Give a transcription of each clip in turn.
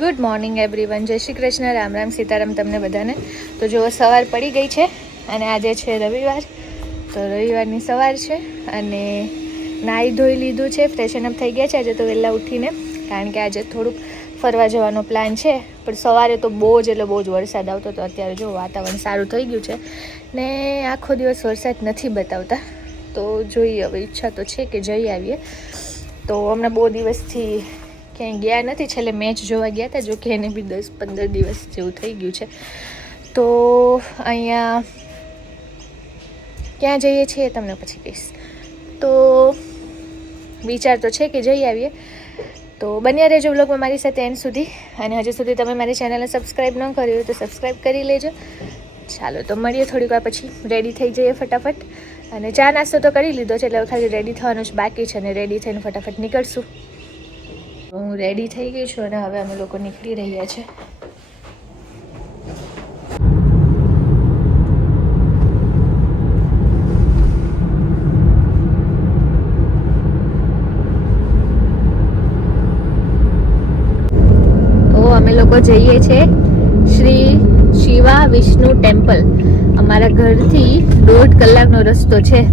Good morning everyone, જય શ્રી કૃષ્ણ, રામ રામ, સીતારામ તમને બધાને. તો જો સવાર પડી ગઈ છે અને આજે છે રવિવાર. તો રવિવારની સવાર છે અને નાહી ધોઈ લીધું છે, ફ્રેશન અપ થઈ ગયા છે આજે તો વહેલા ઉઠીને, કારણ કે આજે થોડુંક ફરવા જવાનો પ્લાન છે. પણ સવારે તો બહુ જ વરસાદ આવતો હતો. અત્યારે જો વાતાવરણ સારું થઈ ગયું છે ને આખો દિવસ વરસાદ નથી બતાવતા. તો જોઈએ, હવે ઈચ્છા તો છે કે જઈ આવીએ. તો હમણાં બહુ દિવસથી ક્યાંય ગયા નથી. છેલ્લે મેચ જોવા ગયા હતા, જો કે એને બી 10-15 દિવસ જેવું થઈ ગયું છે. તો અહીંયા ક્યાં જઈએ છીએ તમને પછી કહીશ. તો વિચાર તો છે કે જઈ આવીએ. તો બન્યા રહેજો વ્લોગમાં મારી સાથે એન્ડ સુધી. અને હજુ સુધી તમે મારી ચેનલને સબસ્ક્રાઈબ ન કરી હોય તો સબસ્ક્રાઈબ કરી લેજો. ચાલો તો મળીએ થોડીક વાર પછી. રેડી થઈ જઈએ ફટાફટ. અને ચા નાસ્તો તો કરી લીધો છે, એટલે ખાલી રેડી થવાનું જ બાકી છે. અને રેડી થઈને ફટાફટ નીકળશું. હું રેડી થઈ ગઈ છું અને હવે અમે લોકો નીકળી રહ્યા છે. તો અમે લોકો જઈએ છીએ શ્રી શિવા વિષ્ણુ ટેમ્પલ. અમારા ઘરથી 1.5 કલાકનો રસ્તો છે.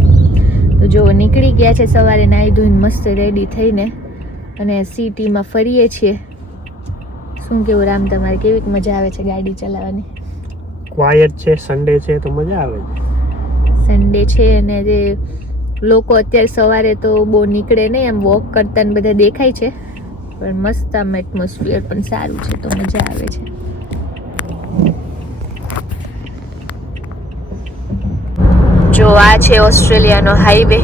તો જો નીકળી ગયા છે સવારે નાહી ધોઈને મસ્ત રેડી થઈને, અને સિટીમાં ફરીએ છીએ. શું કેવું રામ, તમારે કેવી મજા આવે છે ગાડી ચલાવવાની? ક્વાયટ છે, સન્ડે છે તો મજા આવે છે. સન્ડે છે અને જે લોકો અત્યારે સવારે તો બહુ નીકળે નહીં, આમ વોક કરતા ને બધા દેખાય છે. પણ મસ્ત આમ એટમોસ્ફિયર પણ સારું છે, તો મજા આવે છે. જો આ છે ઓસ્ટ્રેલિયાનો હાઈવે.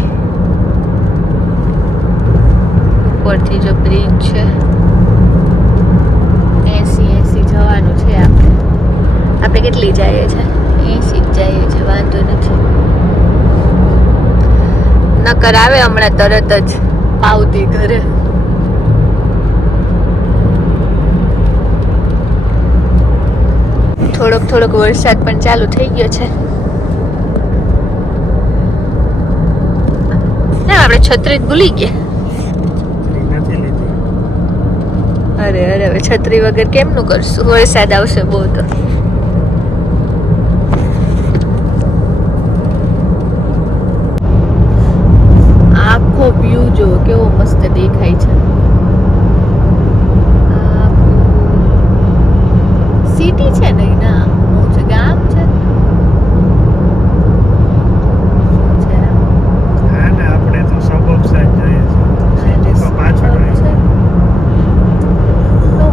ઉપરથી જો બ્રિજ છે, 80 જવાનું છે. આપણે કેટલી જઈએ છે? 80 જઈએ છે, વાંધો નથી. નકર આવે હમણાં તરત જ આવતી ઘરે. થોડોક વરસાદ પણ ચાલુ થઈ ગયો છે. આપણે છત્રી ભૂલી ગયા. અરે હવે છત્રી વગર કેમનું કરશું? વરસાદ આવશે બહુ તો. આખો વ્યૂ જો કેવો મસ્ત દેખાય છે. સિટી છે ને, ના છે ગામ છે.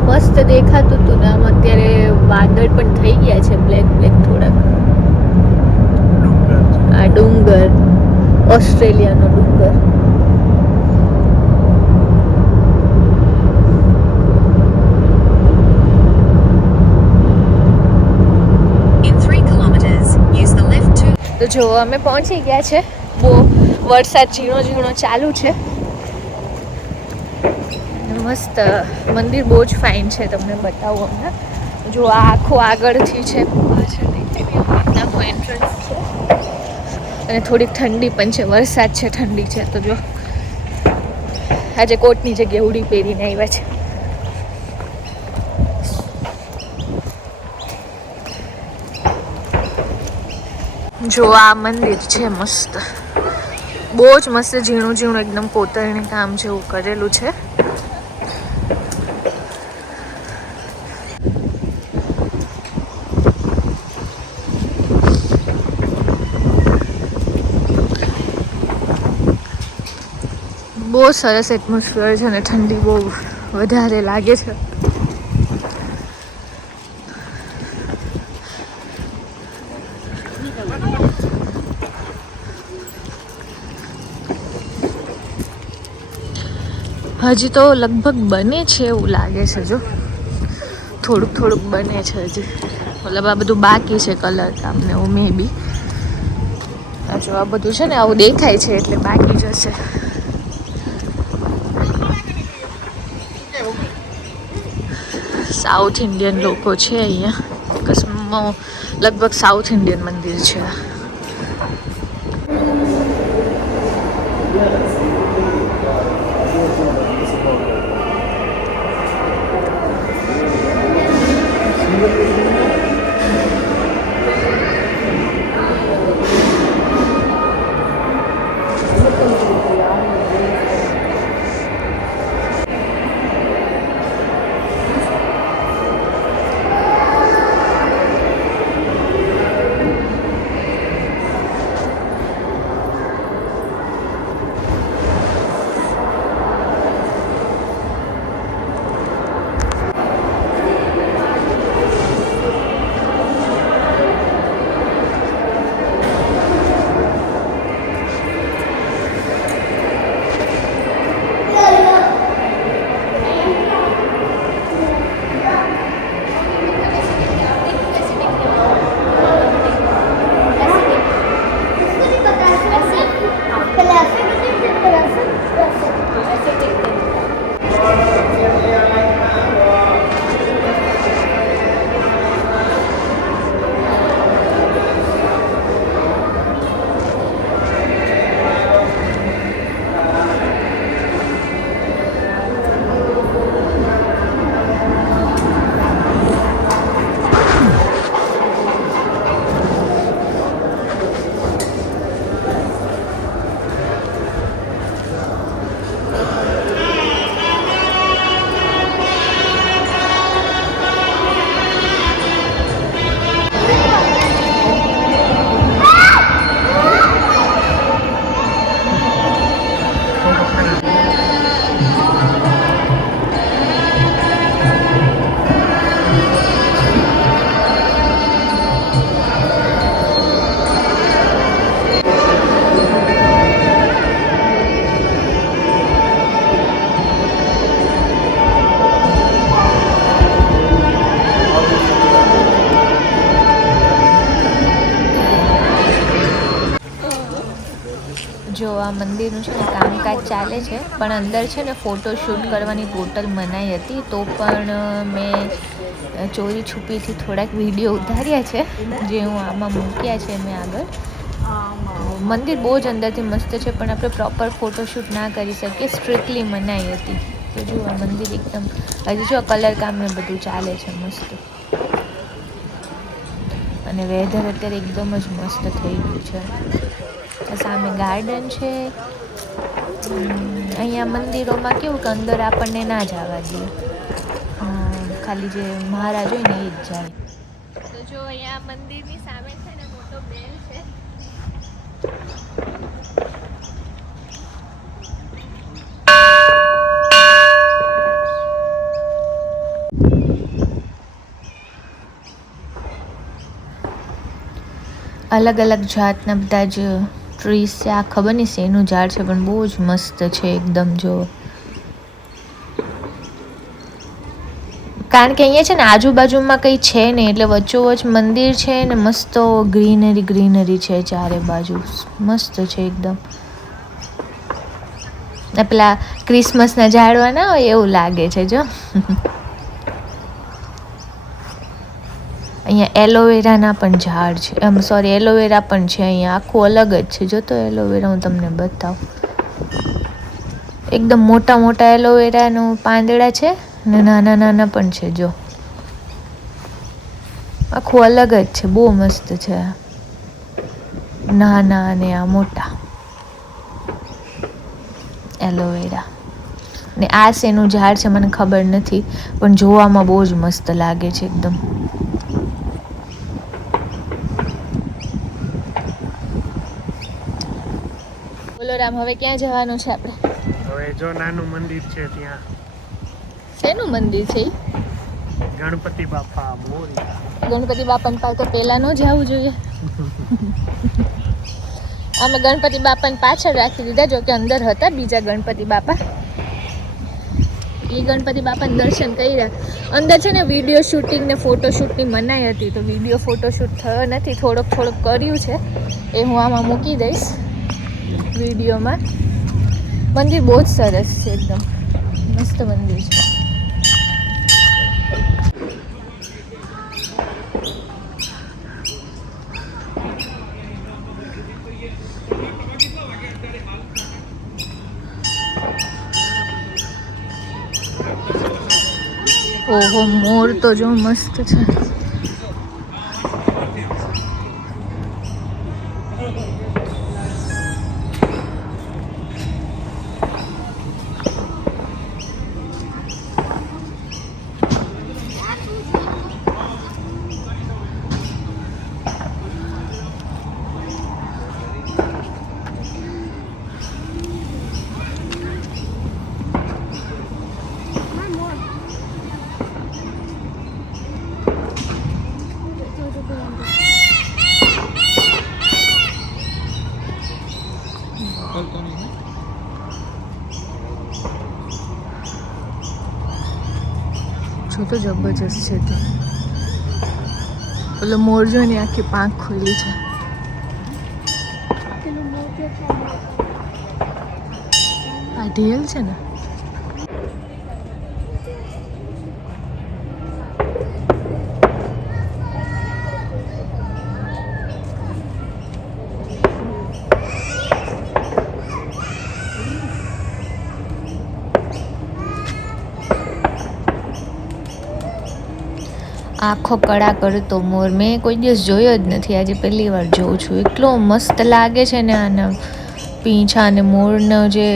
મસ્ત દેખાતું હતું ને. આમ અત્યારે વાદળ પણ થઈ ગયા છે, બ્લેક થોડાક. આ ડુંગર, ઓસ્ટ્રેલિયાનો ડુંગર. તો જો અમે પહોંચી ગયા છે. બહુ વરસાદ ઝીણો ચાલુ છે. મસ્ત મંદિર બહુ જ ફાઇન છે, તમને બતાવું હમણાં. જો આ આખું આગળથી છે, આખું એન્ટ્રન્સ છે. અને થોડીક ઠંડી પણ છે, વરસાદ છે, ઠંડી છે. તો જો આજે કોટની જગ્યાએ ઉડી પહેરીને આવ્યા છે. જો આ મંદિર છે મસ્ત, બહુ જ મસ્ત, ઝીણું એકદમ કોતરણી કામ જેવું કરેલું છે. બહુ સરસ એટમોસ્ફિયર છે અને ઠંડી બહુ વધારે લાગે છે. હજી તો લગભગ બને છે એવું લાગે છે. જો થોડુંક બને છે હજી. મતલબ આ બધું બાકી છે, કલર કામ ને એવું. મે બી જો આ બધું છે ને આવું દેખાય છે એટલે બાકી જ હશે. સાઉથ ઇન્ડિયન લોકો છે અહીંયા. લગભગ સાઉથ ઇન્ડિયન મંદિર છે. મંદિરનું છે ને કામકાજ ચાલે છે, પણ અંદર છે ને ફોટોશૂટ કરવાની ટોટલ મનાઈ હતી. તો પણ મેં ચોરી છુપીથી થોડાક વિડીયો ઉતાર્યા છે, જે હું આમાં મૂક્યા છે મેં આગળ. મંદિર બહુ જ અંદરથી મસ્ત છે, પણ આપણે પ્રોપર ફોટોશૂટ ના કરી શકીએ, સ્ટ્રિક્ટલી મનાઈ હતી. તો જો આ મંદિર એકદમ હજી જો કલર કામ ને બધું ચાલે છે મસ્ત, અને વેધર અત્યારે એકદમ જ મસ્ત થઈ ગયું છે. સામે ગાર્ડન છે. અહીંયા મંદિરોમાં કેવું કે અંદર આપણને ના જવા દે, ખાલી જે મહારાજ હોય ને એ જ જાય. તો જો અહીંયા મંદિરની સામે છે ને મોટો બેલ છે. અલગ અલગ જાતના બધા જ ટ્રીસ છે. આ ખબર નહીં શેનું ઝાડ છે, પણ બહુ જ મસ્ત છે એકદમ. જો કારણ કે અહીંયા છે ને આજુબાજુમાં કંઈ છે નહીં, એટલે વચ્ચોવચ મંદિર છે ને મસ્ત ગ્રીનરી છે ચારે બાજુ, મસ્ત છે એકદમ. ને પેલા ક્રિસમસના ઝાડવા ના હોય એવું લાગે છે જો. અહીંયા એલોવેરાના પણ ઝાડ છે, એલોવેરા પણ છે અહીંયા, આખું અલગ જ છે. જો તો એલોવેરા હું તમને બતાવું, એકદમ મોટા મોટા એલોવેરાનું પાંદડા છે ને નાના નાના પણ છે. જો આખું અલગ જ છે, બહુ મસ્ત છે. નાના અને આ મોટા એલોવેરા. ને આ શેનું ઝાડ છે મને ખબર નથી, પણ જોવામાં બહુ જ મસ્ત લાગે છે એકદમ. બોલો રામ, હવે ક્યાં જવાનું છે આપણે? હવે જો નાનું મંદિર છે ત્યાં. શેનું મંદિર છે? ગણપતિ બાપા મોરયા. ગણપતિ બાપાને પાસે તો પહેલા ન જવું જોઈએ. અમે ગણપતિ બાપાને પાછળ રાખી દીધા, જો કે અંદર હતા બીજા ગણપતિ બાપા. એ ગણપતિ બાપાને દર્શન કર્યા. અંદર છે ને વિડીયો શૂટિંગ ને ફોટોશૂટની મનાઈ હતી, તો વિડીયો ફોટોશૂટ થયો નથી. થોડોક કર્યું છે, એ હું આમાં મૂકી દઈશ વિડીયોમાં. મંદિર બહુ જ સરસ છે, એકદમ મસ્ત મંદિર છે. ઓહો, મોર તો જો મસ્ત છે. જો તો જબરજસ્ત છે તે. ઓલો મોર જો ને આખી પાંખ ખુલ્લી છે. આ ઢેલ છે ને. આખો કળા કરતો મોર મેં કોઈ દિવસ જોયો જ નથી, આજે પહેલી વાર જોઉં છું. એટલો મસ્ત લાગે છે ને આના પીંછા અને મોરનો જે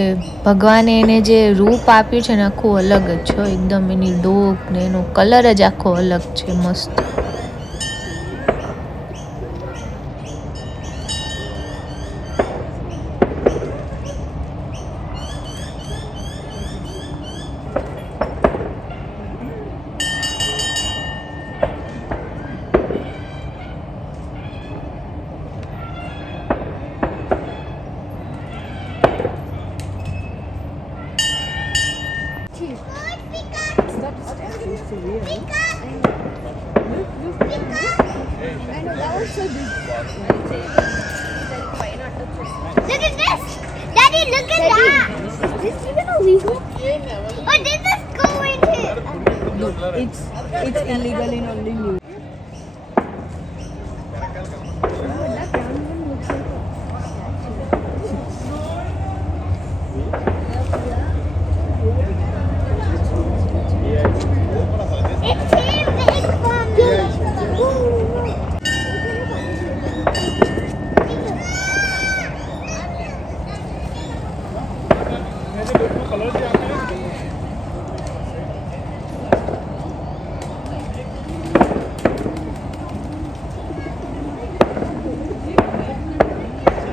ભગવાને એને જે રૂપ આપ્યું છે ને આખું અલગ જ છે એકદમ. એની ડોક ને એનો કલર જ આખો અલગ છે, મસ્ત. Look at this! Daddy, look at that. Is this even illegal? Oh, this is going to. It's illegal in only New. It's too big for me.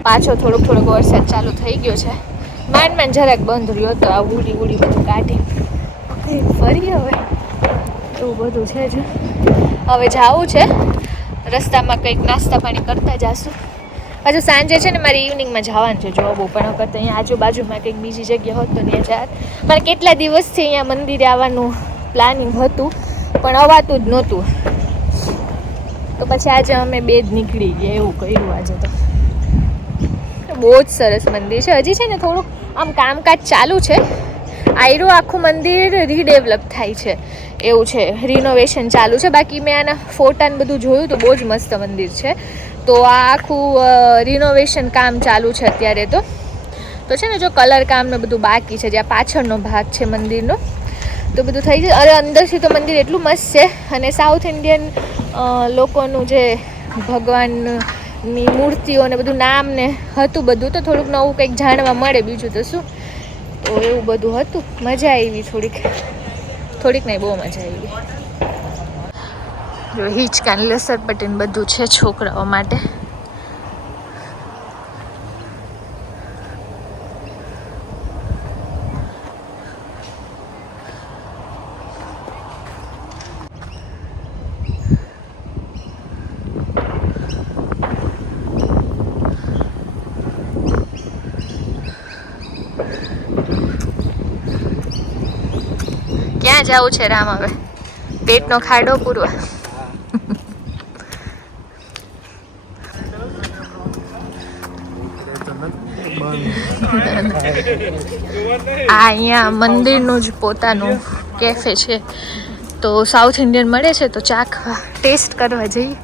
પાછો થોડોક વરસાદ ચાલુ થઈ ગયો છે. માંડ જરાક બંધ રહ્યો તો આ ઉડી બધું કાઢી ફરી હવે એવું બધું છે જ. હવે જાવું છે રસ્તામાં કંઈક નાસ્તા પાણી કરતા જાશું. પાછું સાંજે છે ને મારે ઇવનિંગમાં જવાનું છે જોબ ઉપર. વખત અહીંયા આજુબાજુમાં કંઈક બીજી જગ્યા હોત તો ત્યાં જાત. મારે કેટલા દિવસથી અહીંયા મંદિરે આવવાનું પ્લાનિંગ હતું પણ અવાતું જ નહોતું. તો પછી આજે અમે બે જ નીકળી ગયા એવું કર્યું આજે. તો બહુ જ સરસ મંદિર છે. હજી છે ને થોડુંક આમ કામકાજ ચાલુ છે. આયરું આખું મંદિર રીડેવલપ થાય છે એવું છે, રિનોવેશન ચાલુ છે. બાકી મેં આના ફોટા ને બધું જોયું તો બહુ જ મસ્ત મંદિર છે. તો આ આખું રિનોવેશન કામ ચાલુ છે અત્યારે. તો છે ને જો કલર કામ ને બધું બાકી છે. જ્યાં પાછળનો ભાગ છે મંદિરનો તો બધું થઈ જાય. અરે અંદરથી તો મંદિર એટલું મસ્ત છે. અને સાઉથ ઇન્ડિયન લોકોનું જે ભગવાનની મૂર્તિઓ ને બધું નામ ને હતું બધું તો થોડુંક નવું કંઈક જાણવા મળે. બીજું તો શું, તો એવું બધું હતું. મજા આવી થોડીક નહીં, બહુ મજા આવી. જો હિંચકા ને લસરપટ્ટી ને બધું છે છોકરાઓ માટે. ક્યાં જવું છે રામ હવે? પેટનો ખાડો પૂરવા. આ અહીંયા મંદિરનું જ પોતાનું કેફે છે. તો સાઉથ ઇન્ડિયન મળે છે તો ચાખવા ટેસ્ટ કરવા જઈએ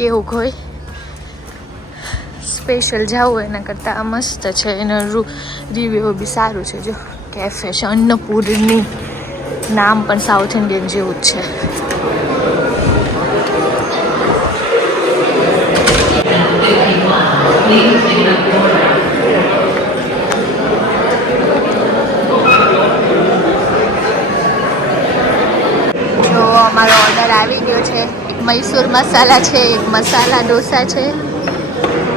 કેવું હોય. સ્પેશિયલ જવું એના કરતાં આ મસ્ત છે. એનું રિવ્યુ બી સારું છે. જો કેફે છે અન્નપૂર્ણી, નામ પણ સાઉથ ઇન્ડિયન જેવું જ છે. જો અમારો ઓર્ડર આવી ગયો છે. એક મૈસૂર મસાલા છે, એક મસાલા ઢોસા છે,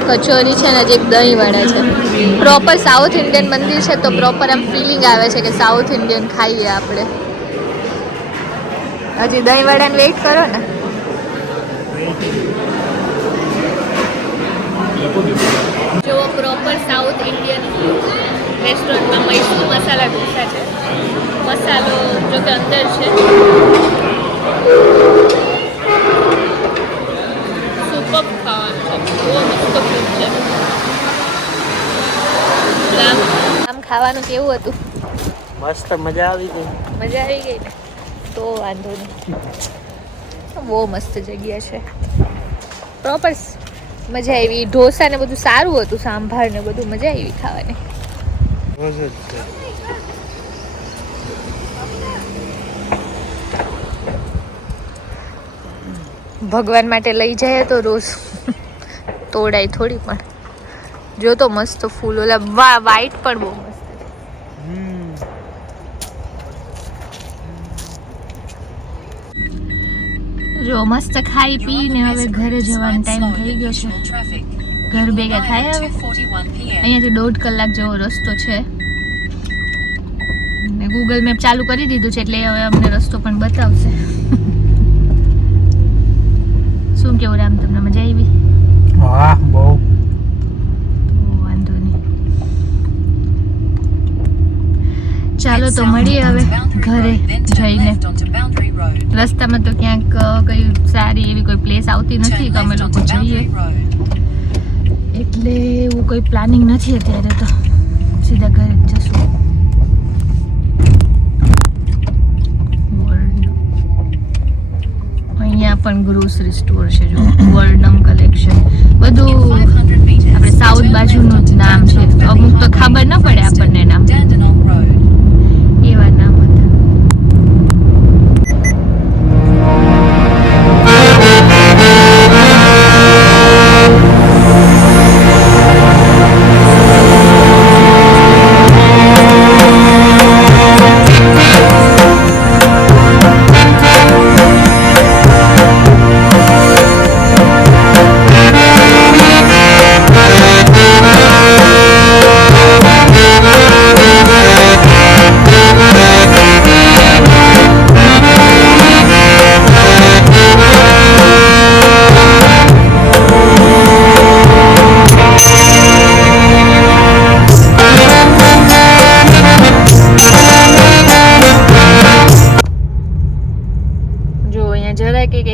કચોરી છે ને હજી એક દહીંવડા છે. પ્રોપર સાઉથ ઇન્ડિયન મંદિર છે તો પ્રોપર આમ ફિલિંગ આવે છે કે સાઉથ ઇન્ડિયન ખાઈએ આપણે. હજી દહીંવડાને વેઇટ કરો ને. જો પ્રોપર સાઉથ ઇન્ડિયન રેસ્ટોરન્ટમાં મૈસૂર મસાલા ઢોસા છે. મસાલો જો કે અંદર છે. સુપર ખાવાનું છે, બહુ મસ્ત ફૂડ છે. આમ ખાવાનું કેવું હતું? મસ્ત, મજા આવી ગઈ. મજા આવી ગઈ ને તો વાંધો નહીં. બહુ મસ્ત જગ્યા છે. પ્રોપર મજા આવી. ઢોસા ને બધું સારું હતું, સાંભાર ને બધું મજા આવી ખાવાની. ભગવાન માટે લઈ જાય તો રોજ તોડાય થોડી પણ. જો તો મસ્ત ફૂલ ઓલા વ્હાઈટ પણ બહુ મસ્ત. જો મસ્ત ખાઈ પીને હવે ઘરે જવાનો ટાઈમ થઈ ગયો છે. ઘર ભેગા થાય હવે. અહીંયાથી 1.5 કલાક જેવો રસ્તો છે. ને ગૂગલ મેપ ચાલુ કરી દીધું છે એટલે હવે અમને રસ્તો પણ બતાવશે. શું કેવું રામ, તમને મજા આવી? વાહ, બહુ. વાંધો નહીં. ચાલો તો મળીએ હવે ઘરે જઈને. રસ્તામાં તો ક્યાંક કઈ સારી એવી કોઈ પ્લેસ આવતી નથી કે અમે લોકો જઈએ, એટલે એવું કોઈ પ્લાનિંગ નથી અત્યારે. તો સીધા ઘરે જ જશું. અહીંયા પણ ગ્રોસરી સ્ટોર છે જો વર્ણમ કલેક્શન બધું આપણે સાઉથ બાજુનું જ નામ છે અમુક તો ખબર ન પડે આપણને નામ એવા નામ હતા.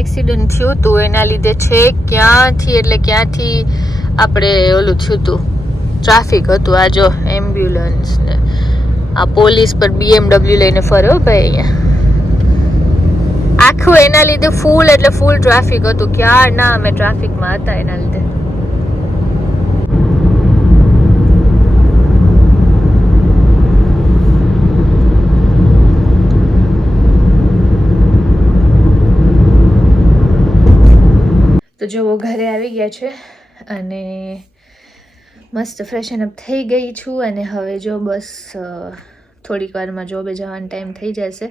એક્સિડન્ટ થયું હતું એના લીધે છે ક્યાંથી આપણે ઓલું થયું હતું ટ્રાફિક હતું. આ જો એમ્બ્યુલન્સ ને આ પોલીસ પર BMW લઈને ફર્યો ભાઈ અહીંયા આખું એના લીધે ફૂલ ટ્રાફિક હતું. ક્યારના અમે ટ્રાફિકમાં હતા એના લીધે. તો જો ઘરે આવી ગયા છે અને મસ્ત ફ્રેશન અપ થઈ ગઈ છું અને હવે જો બસ થોડીક વારમાં જોબે જવાનો ટાઈમ થઈ જશે.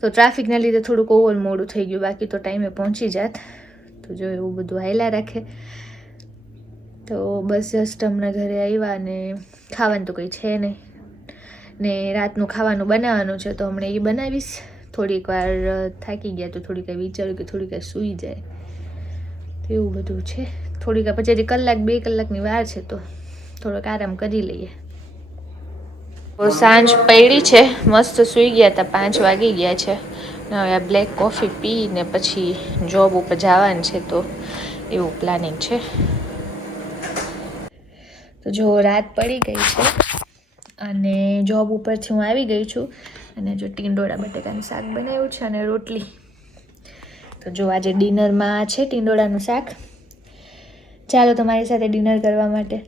તો ટ્રાફિકના લીધે થોડુંક ઓવર મોડું થઈ ગયું, બાકી તો ટાઈમે પહોંચી જાત. તો જો એવું બધું હાલ્યા રાખે. તો બસ જસ્ટ હમણાં ઘરે આવ્યા અને ખાવાનું તો કંઈ છે નહીં ને રાતનું ખાવાનું બનાવવાનું છે તો હમણાં એ બનાવીશ. થોડીક વાર થાકી ગયા તો થોડીક વિચાર્યું કે થોડીક વાર સૂઈ જાય એવું બધું છે. થોડીક પછી હજી 1-2 કલાકની વાર છે તો થોડોક આરામ કરી લઈએ. સાંજ પડી છે, મસ્ત સૂઈ ગયા હતા, 5 વાગી ગયા છે. હવે આ બ્લેક કોફી પીને પછી જોબ ઉપર જવાનું છે તો એવું પ્લાનિંગ છે. તો જો રાત પડી ગઈ છે અને જોબ ઉપરથી હું આવી ગઈ છું અને જો ટીંડોળા બટેકાનું શાક બનાવ્યું છે અને રોટલી. તો જો આજે ડિનરમાં છે ટીંડોળાનું શાક. ચાલો તમારી સાથે ડિનર કરવા માટે.